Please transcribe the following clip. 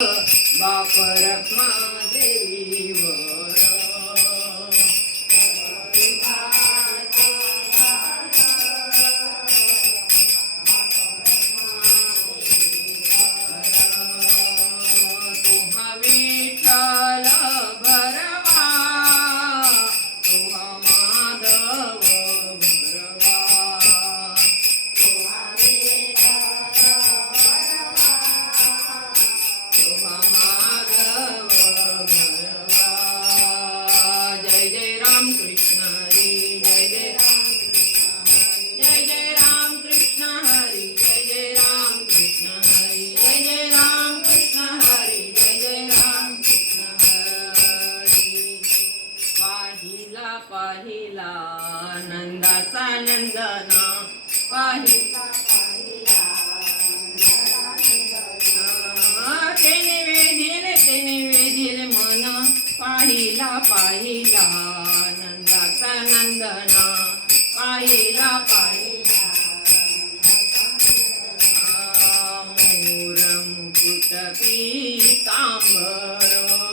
बाप रखमादेवीवर तुहा विठ्ठल भरवा तुहा माधव भरवा तुहा माधव भरवा जय जय राम कृष्ण हरी जय जय राम कृष्ण हरी जय जय राम कृष्ण हरी जय जय राम कृष्ण हरी जय जय राम कृष्ण हरी पाहिला पाहिला नंदाचा नंदना पाहिला तेने वेधील मन पाहिला पाहिला नंदाचा नंदना पाहिला पाहिला